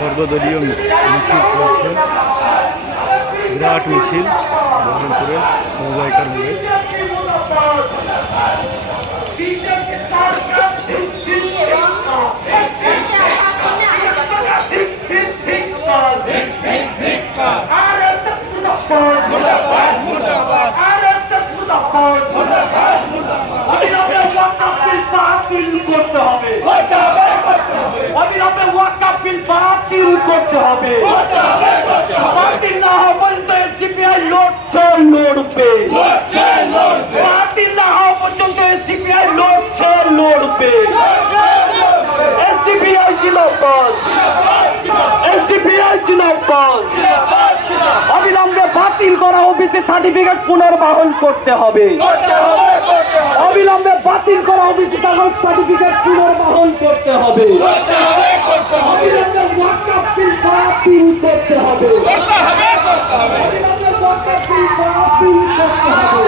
সর্বদলীয় মিছিল চলছে, বিরাট মিছিল বহরমপুরে সমবায়িকার মোড়ে। অবিলম্বে ওয়াকফ বিল বাতিল করতে হবে। বাতিল না হওয়া পর্যন্ত এসডিপিআই লড়ছে, লড়বে। বাতিল না হওয়া পর্যন্ত এসডিপিআই লড়ছে, লড়বে। এসডিপিআই জিন্দাবাদ, এসডিপিআই জিন্দাবাদ। অবিলম্বে বাতিল করা ওবিসি সার্টিফিকেট পুনর্বহাল করতে হবে। অবিলম্বে বাতিল করা ওবিসি সার্টিফিকেট পুনর্বহাল করতে হবে। অবিলম্বে ওয়াকফ বিল বাতিল করতে হবে। অবিলম্বে ওয়াকফ বিল বাতিল করতে হবে।